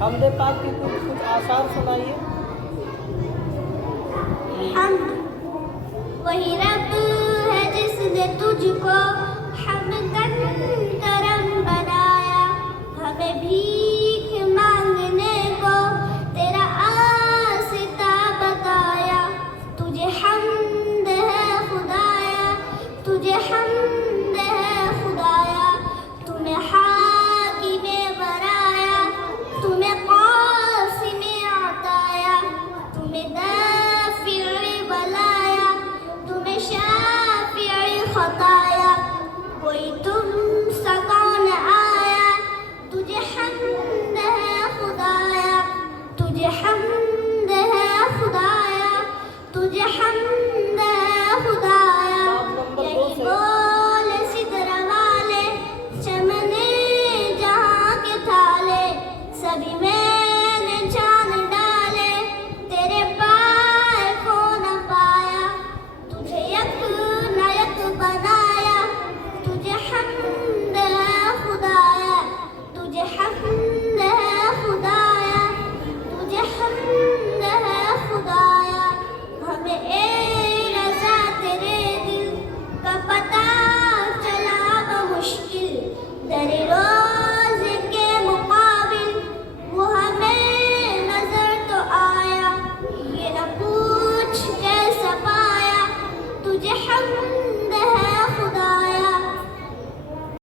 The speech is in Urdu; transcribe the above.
حمد پاک کی کچھ آثار سنائیے. حمد وہی رب ہے جس نے تجھ کو حمدن کرم بنایا، ہمیں بھی